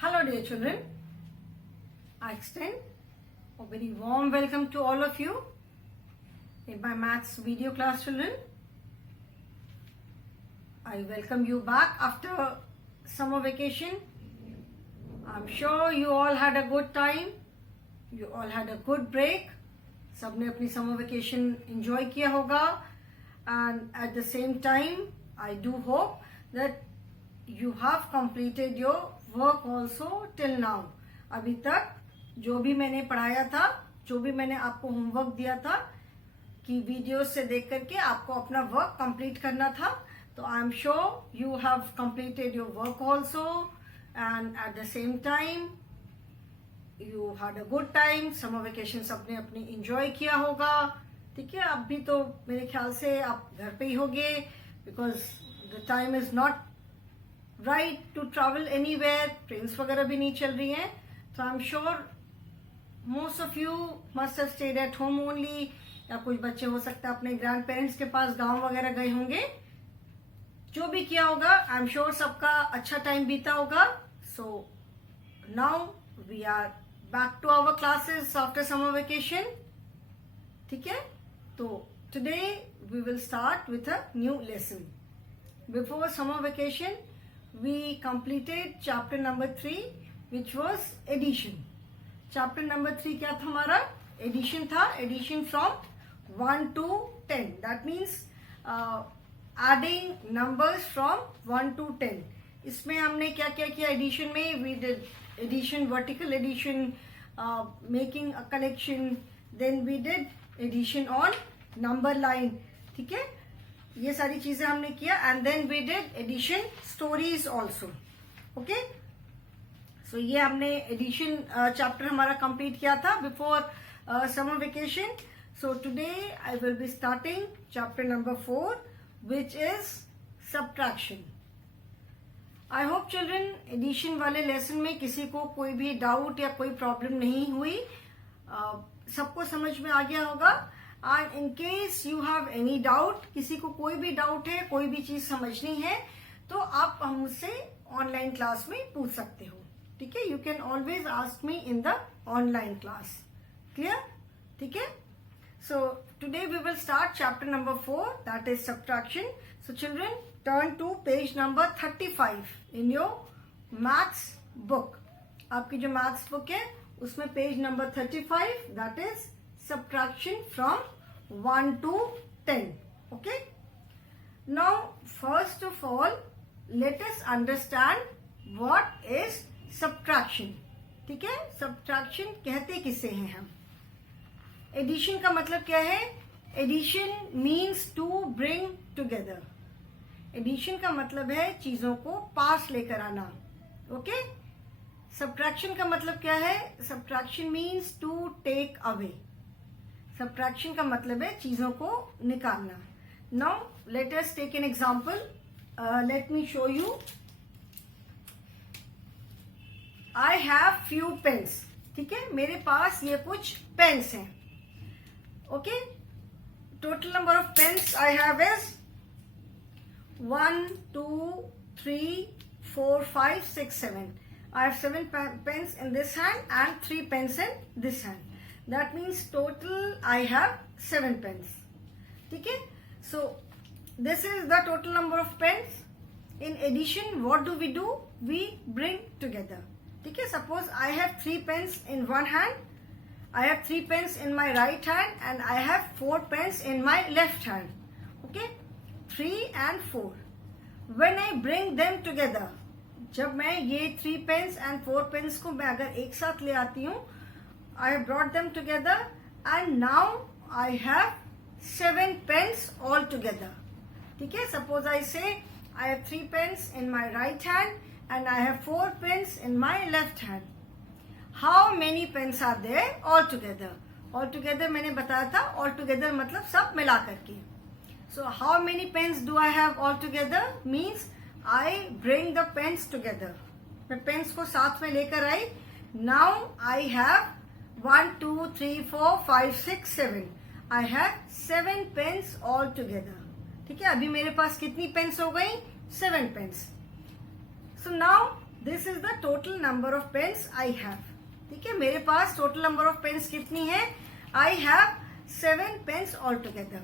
Hello dear children, I extend a very warm welcome to all of you in my maths video class children. I welcome you back after summer vacation. I'm sure you all had a good time, you all had a good break. सबने अपनी summer vacation enjoy किया होगा and at the same time I do hope that you have completed your work also till now. अभी तक जो भी मैंने पढ़ाया था, जो भी मैंने आपको होमवर्क दिया था कि वीडियो से देख करके आपको अपना वर्क कंप्लीट करना था, तो I am sure you have completed your work also and at the same time you had a good time. Summer vacation सबने अपनी एंजॉय किया होगा. ठीक है, अब भी तो मेरे ख्याल से आप घर पे ही होगे because the time is not right to travel anywhere. Trains वगैरह भी नहीं चल रही हैं, तो I am sure most of you must have stayed at home only. या कुछ बच्चे हो सकता है अपने ग्रैंड पेरेंट्स के पास गांव वगैरह गए होंगे. जो भी किया होगा आई एम श्योर सबका अच्छा टाइम बीता होगा. So now we are back to our classes after summer vacation. ठीक है, तो today we will start with a new lesson. Before summer vacation we completed chapter number 3 which was addition. Chapter number 3 क्या था हमारा? Addition था. Addition from 1 to 10. That means adding numbers from 1 to 10. इसमें हमने क्या क्या किया addition में? We did addition, vertical addition, making a collection. Then we did addition on number line. ठीक है, ये सारी चीजें हमने किया and then we did addition stories also. Okay, so ये हमने एडिशन चैप्टर हमारा कंप्लीट किया था before summer vacation. So today I will be starting chapter number 4 which is subtraction. I hope children addition वाले लेसन में किसी को कोई भी डाउट या कोई प्रॉब्लम नहीं हुई. सबको समझ में आ गया होगा. And in case you have any doubt, किसी को कोई भी डाउट है, कोई भी चीज समझनी है, तो आप हमसे ऑनलाइन क्लास में पूछ सकते हो. ठीक है, you can always ask me in the online class. Clear? ठीक है, so today we will start chapter number 4 that is subtraction. So children turn to page number 35 in your maths book. आपकी जो मैथ्स बुक है उसमें page number 35 that is subtraction from 1 to 10. Okay, now first of all let us understand what is subtraction. ठीक है, subtraction कहते किसे हैं हम? addition का मतलब क्या है? addition means to bring together. addition का मतलब है चीजों को पास लेकर आना. ओके, subtraction का मतलब क्या है? subtraction means to take away. Subtraction का मतलब है चीजों को निकालना. Now let us take an example. Let me show you. I have few pens. ठीक है, मेरे पास ये कुछ पेन्स हैं. Okay, total number of pens I have is 1 2 3 4 5 6 7. I have 7 pens in this hand and 3 pens in this hand. That means total I have 7 pens. ठीक है, so this is the total number of pens. In addition, what do? We bring together. ठीक है, suppose I have 3 pens in one hand, I have 3 pens in my right hand and I have 4 pens in my left hand. Okay, 3 and 4. When I bring them together, जब मैं ये 3 pens and 4 pens को मैं अगर एक साथ ले आती हूँ, I have brought them together and now I have 7 pens all together. ठीक है, suppose I say I have 3 pens in my right hand and I have 4 pens in my left hand. How many pens are there all together? All together मैंने बताया था, all together मतलब सब मिला करके. So how many pens do I have all together? Means I bring the pens together. मैं pens को साथ में लेकर आई. Now I have 1 2 3 4 5 6 7. I have 7 pens all together. ठीक है, अभी मेरे पास कितनी पेन्स हो गई? 7 पेन्स. So now this is the total number of pens I have. ठीक है, मेरे पास टोटल नंबर ऑफ पेन्स कितनी है? I have 7 pens all together.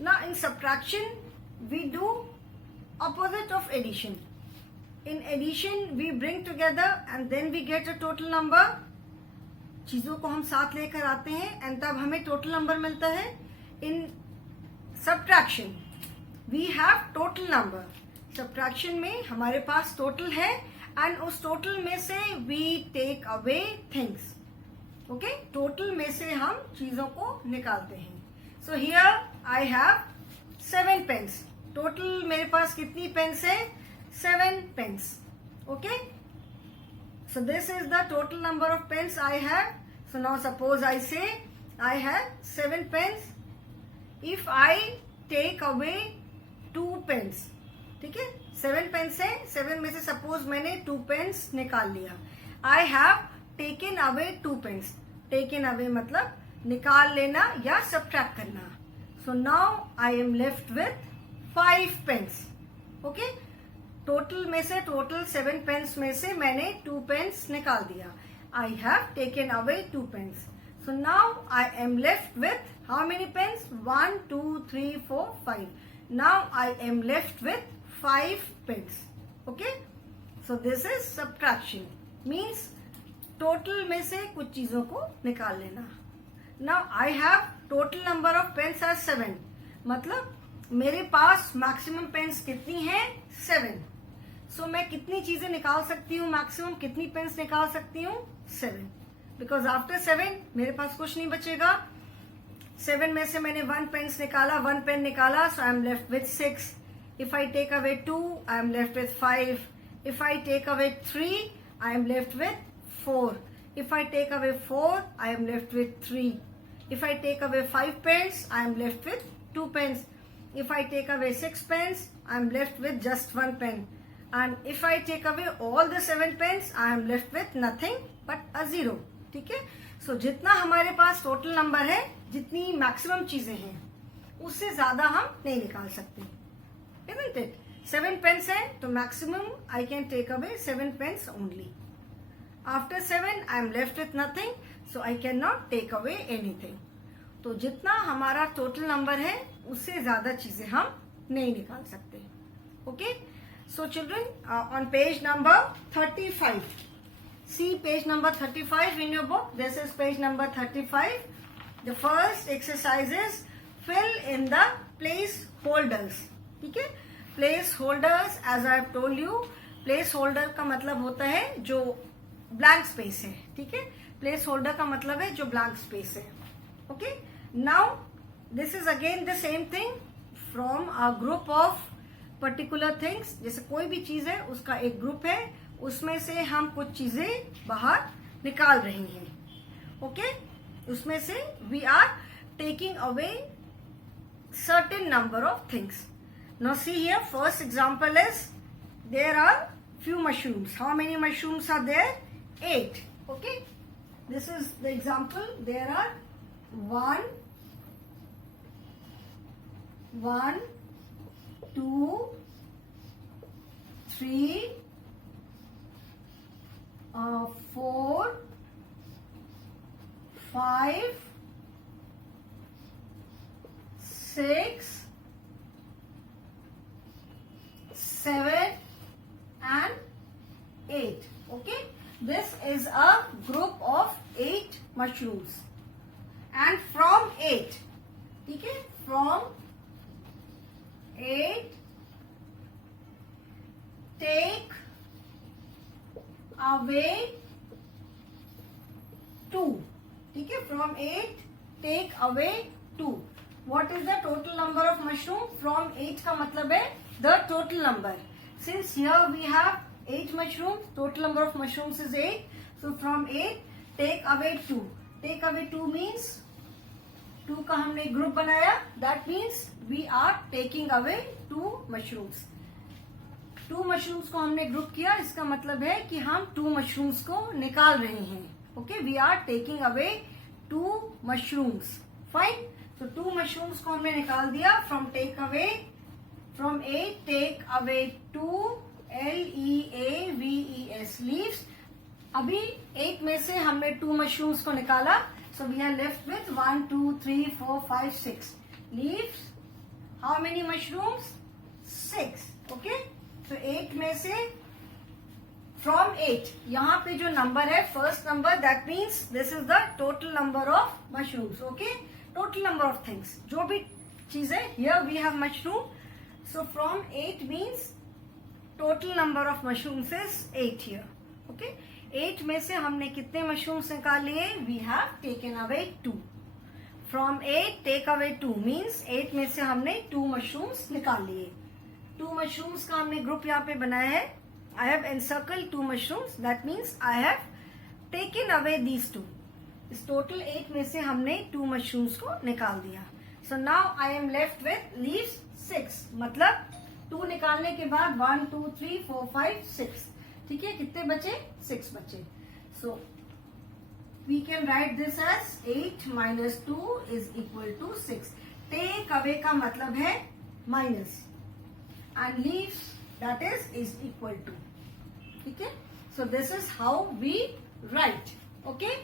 Now in subtraction we do opposite of addition. In addition we bring together and then we get a total number. चीजों को हम साथ लेकर आते हैं एंड तब हमें टोटल नंबर मिलता है. In subtraction we have total number. Subtraction में हमारे पास टोटल है एंड उस टोटल में से we take away things. Okay, total में से हम चीजों को निकालते हैं. So here I have 7 pens. टोटल मेरे पास कितनी पेन्स है? 7 pens. Okay, so this is the total number of pens I have. So now suppose I say I have 7 pens. If I take away 2 pens, ठीक है, 7 पेन्स है, 7 में से सपोज मैंने 2 पेन्स निकाल लिया. I have taken away 2 pens. Taken away मतलब निकाल लेना या सब्ट्रैक्ट करना. So now I am left with 5 pens. Okay, total में से टोटल 7 पेन्स में से मैंने 2 पेन्स निकाल दिया. I have taken away 2 pens. So now I am left with how many pens? 1 2 3 4 5. Now I am left with 5 pens. Okay, so this is subtraction, means total में से कुछ चीजों को निकाल लेना. Now I have total number of pens as 7. मतलब मेरे पास maximum pens कितनी है? 7. So मैं कितनी चीजें निकाल सकती हूँ? मैक्सिमम कितनी पेन्स निकाल सकती हूँ? 7. बिकॉज आफ्टर 7 मेरे पास कुछ नहीं बचेगा. 7 में से मैंने 1 पेन्स निकाला, 1 पेन निकाला, so I am left with 6. If I take away 2, I am left with 5. If I take away 3, I am left with 4. If I take away 4, I am left with 3. If I take away 5 pens, I am left with 2 pens. If I take away 6 pens, I am left with just 1 pen. And if I take away all the 7 pens, I am left with nothing but a 0. ठीक है, so जितना हमारे पास total number है, जितनी मैक्सिमम चीजें हैं, उससे ज्यादा हम नहीं निकाल सकते. Isn't it? 7 pens है तो maximum I can take away 7 pens only. After 7 I am left with nothing, so I cannot take away anything. तो जितना हमारा टोटल नंबर है उससे ज्यादा चीजें हम नहीं निकाल सकते. Okay? So children, on page number 35. See page number 35 in your book. This is page number 35. The first exercise is fill in the place holders. ठीक है, place holders as I have told you, place holder का मतलब होता है जो blank space है. ठीक है, प्लेस होल्डर का मतलब है जो ब्लैंक स्पेस है. Okay, now this is again the same thing from a group of particular things. जैसे कोई भी चीज है उसका एक ग्रुप है, उसमें से हम कुछ चीजें बाहर निकाल रहे हैं. ओके, उसमें से we are taking away certain number of things. Now see here, first example is there are few mushrooms. How many mushrooms are there? 8. Okay, this is the example. There are 1, 2, 3, 4, 5, 6, 7 and 8. Okay, this is a group of 8 mushrooms. And from 8, ठीक है, from 8 take away 2. ठीक है, from 8 take away 2. What is the total number of mushroom? From 8 का मतलब है the total number. Since here we have 8 mushrooms, total number of mushrooms is 8. So from 8 take away 2. Take away 2 means 2 का हमने ग्रुप बनाया. That means we are taking away 2 mushrooms. 2 mushrooms को हमने ग्रुप किया, इसका मतलब है कि हम 2 mushrooms को निकाल रहे हैं. Okay, we are taking away 2 mushrooms. Fine. So 2 mushrooms को हमने निकाल दिया. From take away, from 8 take away 2 LEAVES, leaves. अभी 8 में से हमने 2 मशरूम्स को निकाला, so we are left with 1 2 3 4 5 6 leaves. How many mushrooms? 6। Okay, तो 8 में से फ्रॉम 8, यहाँ पे जो नंबर है first number, that means this is the total number of mushrooms. Okay, total number of things, जो भी चीजें, here we have mushroom, so from 8 means total number of mushrooms is 8 here. Okay, 8 में से हमने कितने मशरूम्स निकाल लिए? We have taken away 2। From 8 take away 2 means 8 में से हमने 2 मशरूम्स निकाल लिए। 2 मशरूम्स का हमने ग्रुप यहाँ पे बनाया है। I have encircled 2 mushrooms, that means I have taken away these 2. इस टोटल 8 में से हमने 2 मशरूम्स को निकाल दिया। So now I am left with leaves 6, मतलब 2 निकालने के बाद 1 2 3 4 5 6, ठीक है, कितने बचे? 6 बचे। So we can write this as 8 minus 2 is equal to 6. Take away का मतलब है minus, and leaves that is equal to, ठीक है। So this is how we write. Okay,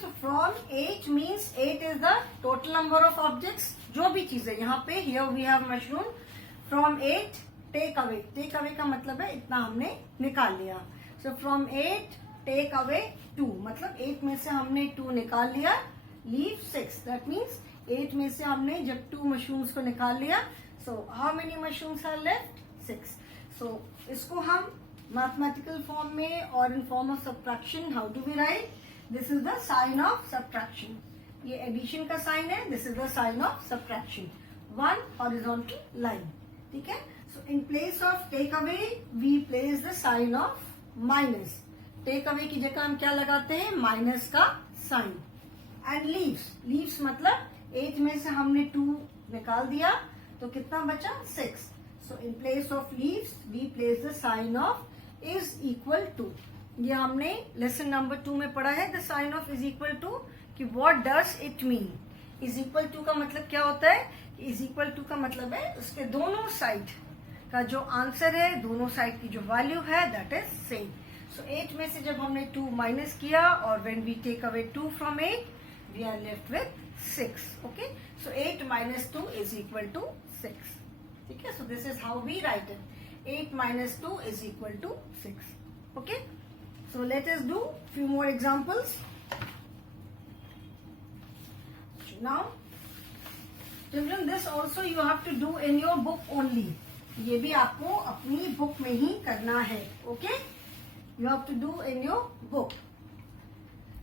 so from 8 means 8 is the total number of objects, जो भी चीज है यहाँ पे। here we have mushroom, from 8 take away, take away का मतलब है इतना हमने निकाल लिया। so from 8 take away 2, मतलब 8 में से हमने 2 निकाल लिया, leave 6, that means 8 में से हमने जब 2 mushrooms को निकाल लिया, so how many mushrooms are left? 6. so इसको हम मैथमेटिकल फॉर्म में और in form of subtraction, how do we write? This is the sign of subtraction. ये एडिशन का साइन है, this is the sign of subtraction, 1 horizontal line, ठीक है। So in place of take away we place the sign of minus. Take away की जगह हम क्या लगाते हैं? माइनस का साइन। एंड लीव्स, लीव्स मतलब 8 में से हमने 2 निकाल दिया, तो कितना बचा? 6। So in place of leaves we place the sign of is equal to। ये हमने लेसन नंबर 2 में पढ़ा है, the sign of is equal to, कि what does it mean? is equal to का मतलब क्या होता है? is equal to का मतलब है उसके दोनों साइड का जो आंसर है, दोनों साइड की जो वैल्यू है, that is same। so 8 में से जब हमने 2 माइनस किया और when we take away 2 from 8 we are left with 6। okay, so 8 minus 2 is equal to 6, ठीक है। so this is how we write it, 8 minus 2 is equal to 6। okay, so let us do few more examples now। children, this also you have to do in your book only, ये भी आपको अपनी बुक में ही करना है। okay, you have to do in your book।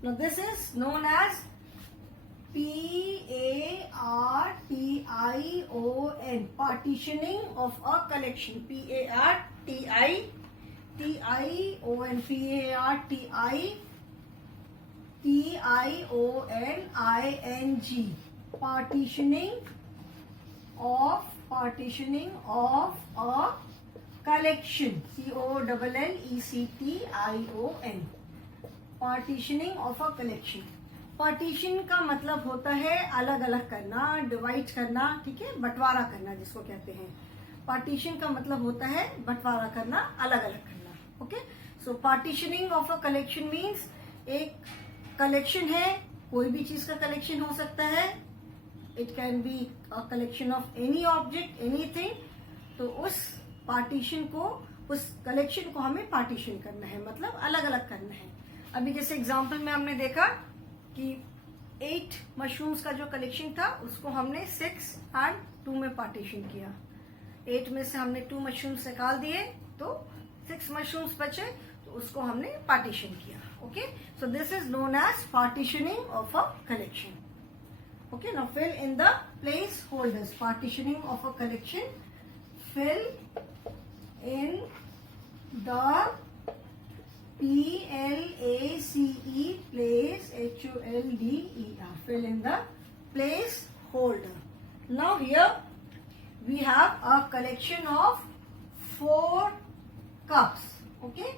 now this is known as PARTION, partitioning of a collection। PARTION, PARTIONING, partitioning of a collection, COLLECTION, partitioning of a collection। Partition का मतलब होता है अलग अलग करना, डिवाइड करना, ठीक है, बंटवारा करना जिसको कहते हैं। पार्टीशन का मतलब होता है बंटवारा करना, अलग अलग करना। Okay, so partitioning of a collection means एक कलेक्शन है, कोई भी चीज का कलेक्शन हो सकता है, it can be a collection of any object, anything. तो उस पार्टीशन को, उस कलेक्शन को हमें पार्टीशन करना है, मतलब अलग अलग करना है। अभी जैसे एग्जाम्पल में हमने देखा कि 8 मशरूम्स का जो कलेक्शन था उसको हमने 6 और 2 में पार्टीशन किया। 8 में से हमने 2 मशरूम्स निकाल दिए तो 6 मशरूम्स बचे, तो उसको हमने पार्टीशन किया। Okay, so this is known as partitioning of a collection. Okay, now fill in the place holders. Partitioning of a collection, fill in the PLACE, place, HOLDER, fill in the place holder। now here we have a collection of 4 cups। okay,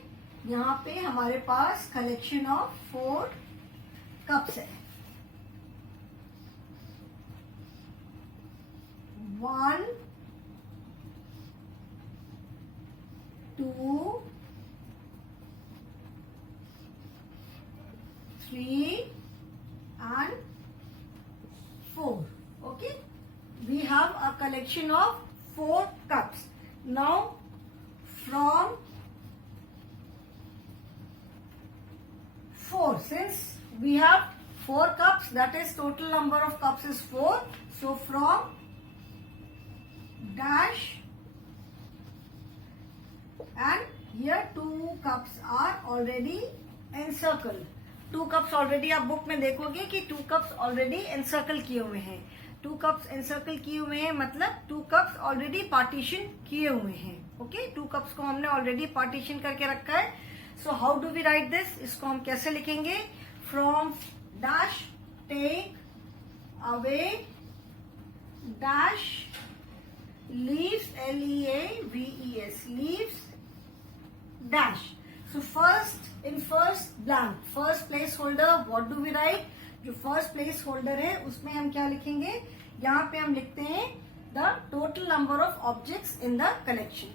यहाँ पे हमारे पास collection of 4 cups है। 1 2, 3 and 4. Okay, we have a collection of 4 cups. Now from 4, since we have 4 cups, that is total number of cups is 4. So from dash, and here 2 cups are already encircled. 2 cups already आप बुक में देखोगे कि 2 cups already encircle किए हुए हैं. 2 cups encircle किए हुए हैं मतलब 2 cups already partition किए हुए हैं. ओके, 2 cups को हमने already partition करके रखा है. So how do we write this? इसको हम कैसे लिखेंगे? From dash take away dash leaves, L-E-A-V-E-S, leaves dash. So first, in first blank, first placeholder, what do we write? जो first placeholder है उसमें हम क्या लिखेंगे? यहाँ पे हम लिखते हैं the total number of objects in the collection.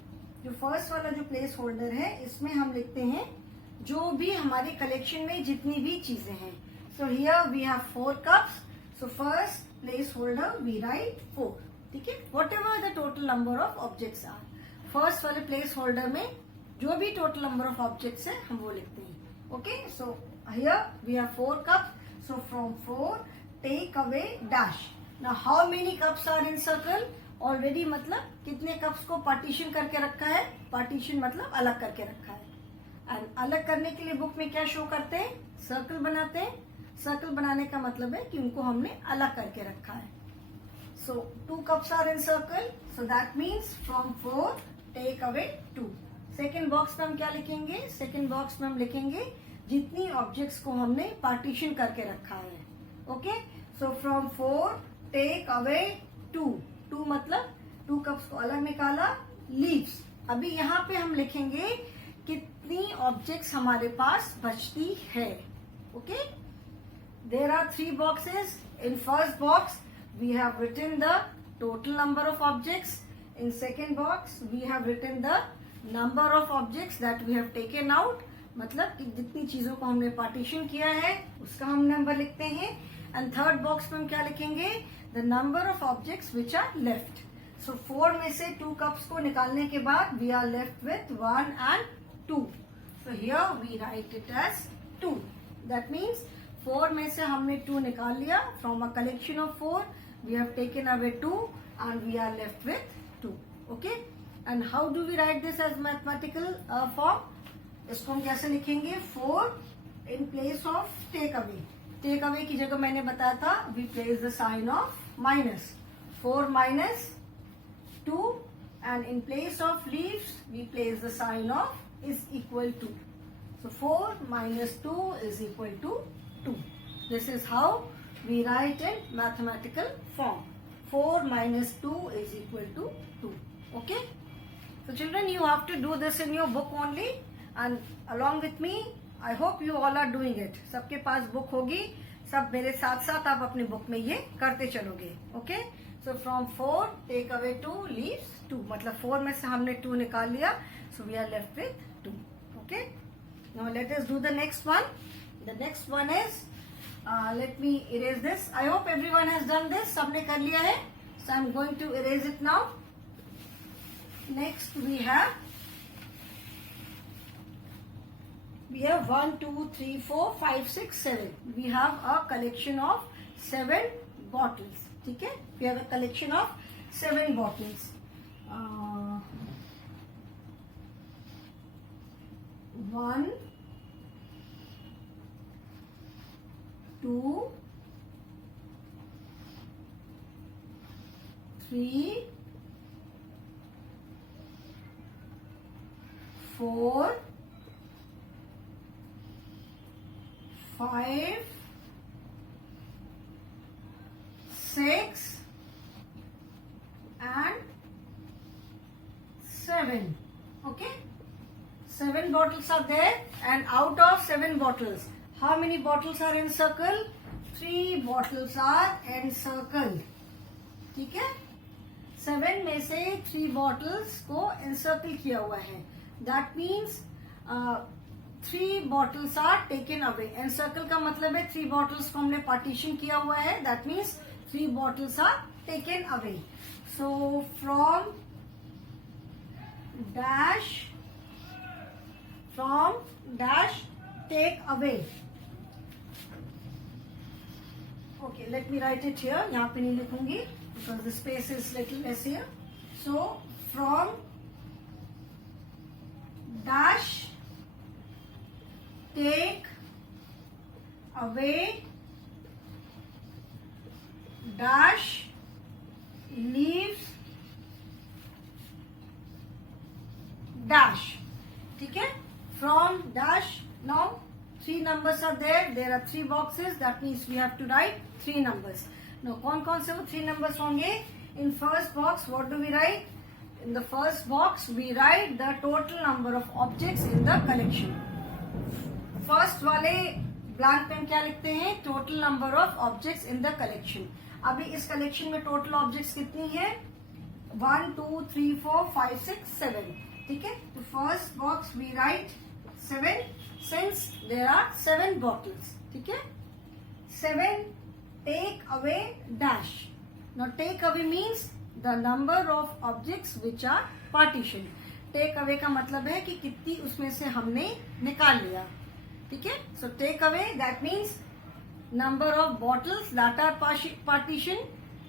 जो फर्स्ट वाला जो प्लेस होल्डर है इसमें हम लिखते हैं जो भी हमारे कलेक्शन में जितनी भी चीजें हैं. So here we have 4 cups. So first place holder we write 4. ठीक है, whatever the total number of objects are. First वाले प्लेस होल्डर में जो भी टोटल नंबर ऑफ ऑब्जेक्ट्स है हम वो लिखते हैं. Okay, so here we have 4 cups. So from 4 take away dash. Now how many cups are in circle? Already मतलब कितने कप्स को पार्टीशन करके रखा है? पार्टीशन मतलब अलग करके रखा है. एंड अलग करने के लिए बुक में क्या शो करते हैं? सर्कल बनाते हैं. सर्कल बनाने का मतलब है कि उनको हमने अलग करके रखा है. So 2 cups are in circle. So that means from 4 take away 2. Second box में हम क्या लिखेंगे? सेकेंड बॉक्स में हम लिखेंगे जितनी ऑब्जेक्ट्स को हमने पार्टीशन करके रखा है. Okay, so from 4 take away 2. 2 मतलब 2 कप्स को अलग निकाला. लीव्स, अभी यहाँ पे हम लिखेंगे कितनी ऑब्जेक्ट्स हमारे पास बचती है. Okay, there are 3 boxes. In first box we have written the total number of objects. In second box we have written the number of objects that we have taken out. मतलब कि जितनी चीजों को हमने पार्टीशन किया है उसका हम नंबर लिखते हैं. एंड थर्ड बॉक्स में हम क्या लिखेंगे? The number of objects which are left. So 4 में से 2 कप्स को निकालने के बाद we are left with 1 and 2. So here we write it as 2. That means 4 में से हमने 2 निकाल लिया. From a collection of 4 we have taken away 2 and we are left with 2. Okay? And how do we write this as mathematical form? इसको हम कैसे लिखेंगे? 4 in place of take away. Take away की जगह मैंने बताया था we place the sign of minus. 4 minus 2 and in place of leaves we place the sign of is equal to. So 4 minus 2 is equal to 2. This is how we write in mathematical form. 4 minus 2 is equal to 2. Okay? So children, you have to do this in your book only and along with me I hope you all are doing it. सबके पास बुक होगी, सब मेरे साथ साथ आप अपनी बुक में ये करते चलोगे. Okay, so from 4 take away 2 leaves 2. मतलब 4 में से हमने 2 निकाल लिया. So we are left with 2. Okay, now let us do the next one. The next one is let me erase this. I hope everyone has done this. सबने कर लिया है. So I am going to erase it now. Next we have we have 1 2 3 4 5 6 7. We have a collection of 7 bottles. ठीक है, we have a collection of 7 bottles. 1 2 3 4 5 6 and 7. Okay, 7 bottles are there and out of 7 bottles how many bottles are encircled? 3 bottles are encircled. ठीक है, 7 में से 3 bottles को encircle किया हुआ है. That means 3 bottles are taken away. And circle का मतलब है 3 bottles को हमने पार्टीशन किया हुआ है, that means 3 bottles are taken away. So from dash take away. Okay, let me write it here. यहाँ पे नहीं लिखूंगी because the space is little less here. So from dash take away dash leaves dash. ठीक है, from dash. Now 3 numbers are there. There are 3 boxes. That means we have to write 3 numbers. Now कौन से वो 3 numbers होंगे? In first box what do we write? In the first box we write the total number of objects in the collection. First वाले blank pen क्या लिखते हैं? Total number of objects in the collection. अभी इस कलेक्शन में total objects कितनी है? 1 2 3 4 5 6 7. ठीक है, तो first box we write 7 since there are 7 bottles. ठीक है, 7 take away dash. Now take away means the number of objects which are partition. Take away का मतलब है कि कितनी उसमें से हमने निकाल लिया. ठीक है, so take away that means number of bottles that are partition.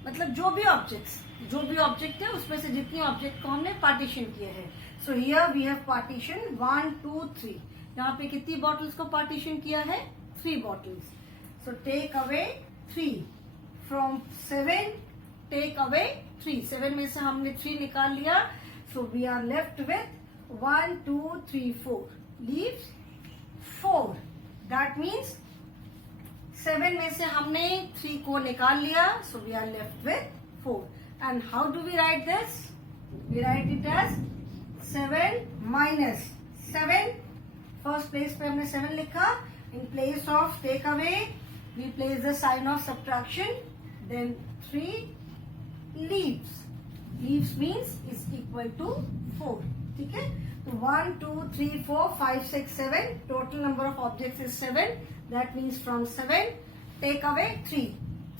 मतलब जो भी ऑब्जेक्ट है उसमें से जितनी ऑब्जेक्ट को हमने पार्टीशन किया है. So here we have partition 1 2 3. यहाँ पे कितनी बॉटल्स को पार्टीशन किया है? 3 bottles. So take away 3 from 7. Take away 3. 7 में से हमने 3 निकाल लिया. So we are left with 1 2 3 4. Leaves 4. That means 7 में से हमने 3 को निकाल लिया. So we are left with 4. And how do we write this? We write it as 7 minus 7. First place पे हमने 7 लिखा. In place of take away we place the sign of subtraction. Then 3 leaves. Leaves means is equal to 4. ठीक है, तो 1 2 3 4 5 6 7. Total number of objects is 7. That means from 7 take away 3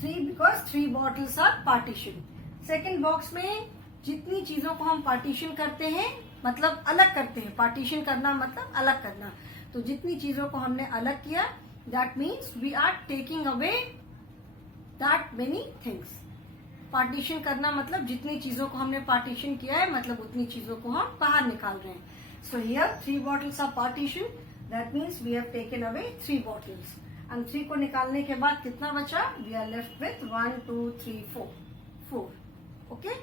because 3 bottles are partition. Second box में जितनी चीजों को हम पार्टीशन करते हैं मतलब अलग करते हैं. पार्टीशन करना मतलब अलग करना. तो जितनी चीजों को हमने अलग किया that means we are taking away that many things. Partition करना मतलब जितनी चीजों को हमने पार्टीशन किया है मतलब उतनी चीजों को हम बाहर निकाल रहे हैं. So here 3 bottles are partition. That means we have taken away 3 bottles. And 3 को निकालने के बाद कितना बचा? We are left with 1 2 3 4. Okay,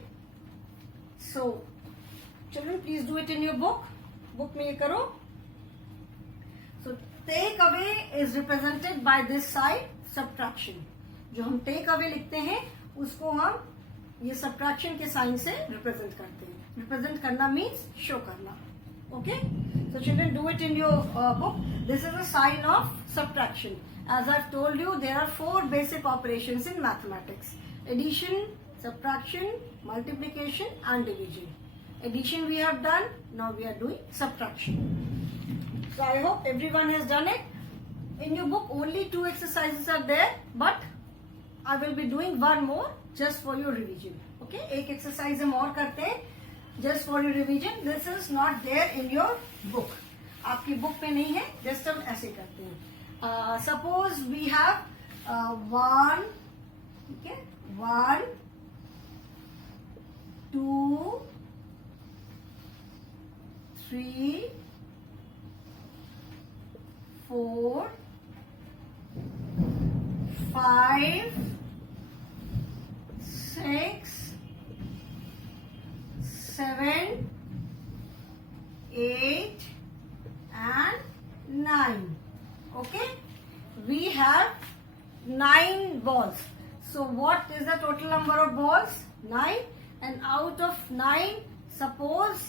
so children please do it in your book में ये करो. So take away is represented by this side subtraction. जो हम टेक अवे लिखते हैं उसको हम ये सब्ट्रैक्शन के साइन से रिप्रेजेंट करते हैं. रिप्रेजेंट करना मीन्स शो करना. Okay, so children do it in your book. This is a sign of subtraction. As I told you there are 4 basic operations in mathematics: addition, subtraction, multiplication and division. Addition we have done, now we are doing subtraction. So I hope everyone has done it. In your book only 2 exercises are there, but I will be doing one more just for your revision. Okay, एक exercise हम और करते हैं just for your revision. This is not there in your book. आपकी बुक में नहीं है, just हम ऐसे करते हैं. Suppose we have 1, ठीक है, 1 2 3 4 5 6 7 8 and 9. Okay, we have 9 balls. So what is the total number of balls? 9. And out of 9, suppose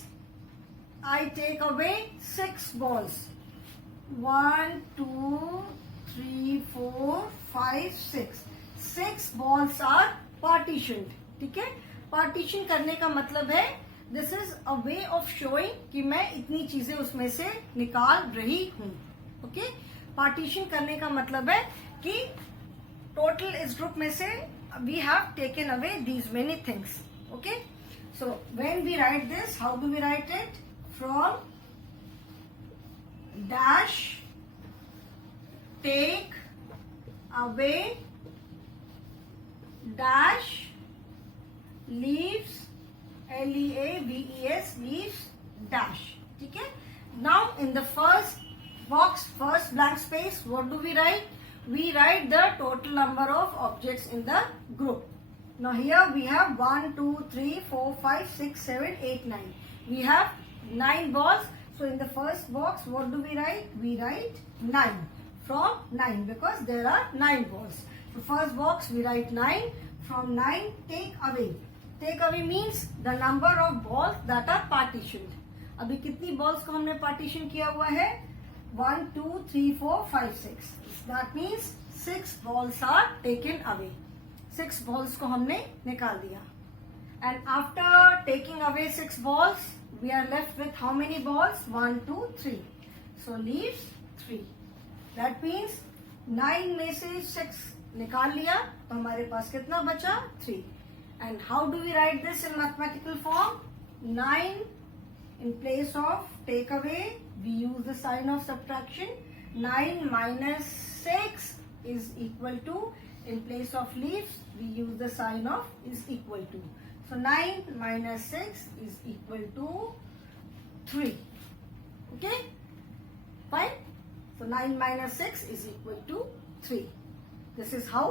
I take away 6 balls. 1 2 3 4 5 6. 6 balls are partitioned. ठीक है, पार्टीशन करने का मतलब है this is a way of showing कि मैं इतनी चीजें उसमें से निकाल रही हूं. ओके, पार्टीशन करने का मतलब है कि टोटल इस ग्रुप में से we have taken away these many things. Okay, so when we write this, how do we write it? From dash take away dash leaves leaves leaves dash. ठीक है. Now in the first box, first blank space, what do we write? We write the total number of objects in the group. Now here we have 1 2 3 4 5 6 7 8 9. We have 9 balls. So in the first box, what do we write? We write 9. From 9, because there are 9 balls. So first box we write 9. From 9, take away. Take away means the number of balls that are partitioned. अभी कितनी balls को हमने partition किया हुआ है? 1 2 3 4 5 6. That means 6 balls are taken away. 6 balls को हमने निकाल दिया. And after taking away 6 balls, we are left with how many balls? 1 2 3. So leaves 3. That means 9 में से 6 निकाल लिया तो हमारे पास कितना बचा? 3. And how do we write this in mathematical form? 9 in place of take away, we use the sign of subtraction. 9 minus 6 is equal to, in place of leaves, we use the sign of is equal to. So 9 minus 6 is equal to 3. Okay? Fine? So 9 minus 6 is equal to 3. This is how.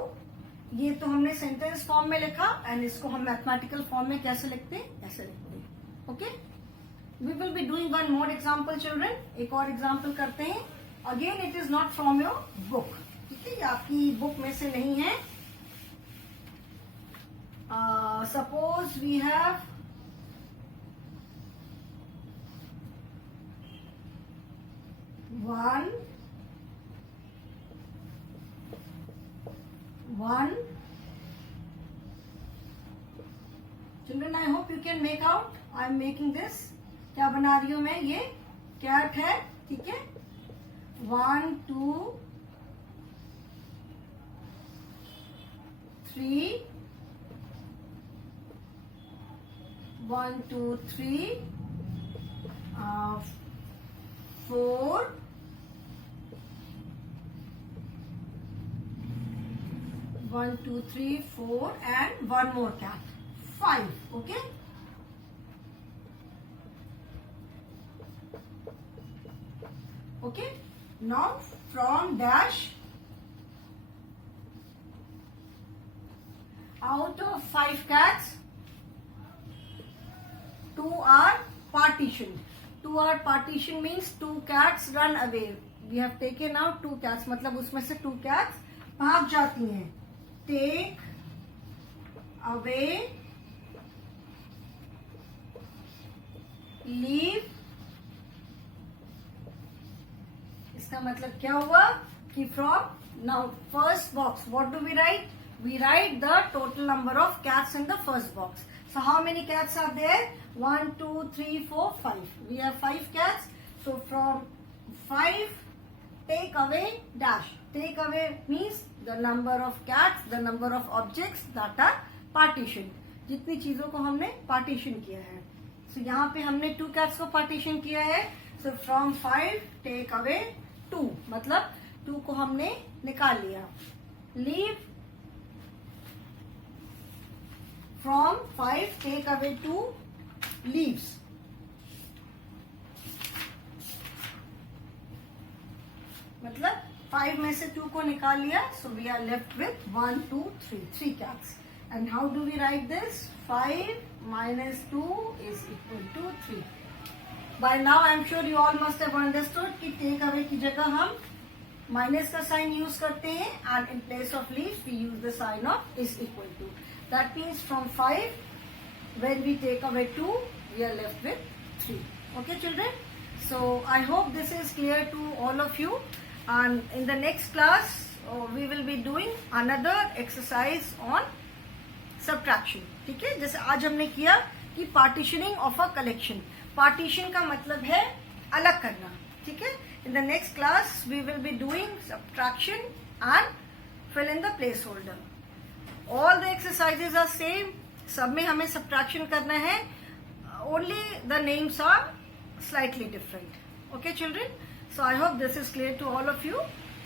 ये तो हमने sentence form में लिखा, एंड इसको हम mathematical form में कैसे लिखते हैं? ऐसे लिखते हैं. Okay, we will be doing one more example children. एक और एग्जाम्पल करते हैं. Again it is not from your book. ठीक है, ये आपकी बुक में से नहीं है. Suppose we have one children, I hope you can make out. I am making this. क्या बना रही हूं मैं? ये कैट है. ठीक है. 1 2 3 1 2 3 4 1 2 3 4 and one more cat. 5. Okay. Okay. Now from dash, out of 5 cats, 2 are partitioned. 2 are partitioned means 2 cats run away. We have taken out 2 cats. मतलब उसमें से 2 cats भाग जाती हैं. Take away, leave. इसका मतलब क्या हुआ कि from now first box, what do we write? We write the total number of cats in the first box. So how many cats are there? 1 2 3 4 5. We have 5 cats. So from 5, take away dash. Take away means the number of cats, the number of objects that are partitioned. जितनी चीजों को हमने partition किया है. So यहाँ पे हमने 2 cats को partition किया है. So from 5, take away 2. मतलब 2 को हमने निकाल लिया. Leave, from 5, take away 2, leaves. मतलब 5 में से 2 को निकाल लिया. So we are left with 1 2 3 3 cats. And how do we write this? 5 minus 2 is equal to 3. By now I am sure you all must have understood कि take away की जगह हम माइनस का साइन यूज करते हैं, and in place of leaves we use the sign of is equal to. That means from 5, when we take away 2, we are left with 3. Okay children? So I hope this is clear to all of you, and in the next class we will be doing another exercise on subtraction. ठीक है, जैसे आज हमने किया कि partitioning of a collection. Partition का मतलब है अलग करना. ठीक है. In the next class we will be doing subtraction and fill in the place holder. All the exercises are same. सब में हमें सब्ट्रैक्शन करना है. Only the names are slightly different. Okay children, so I hope this is clear to all of you.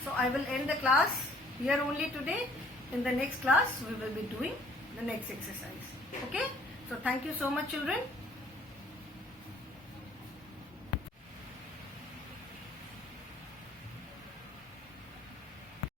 So I will end the class here only today. In the next class we will be doing the next exercise. Okay, so thank you so much children.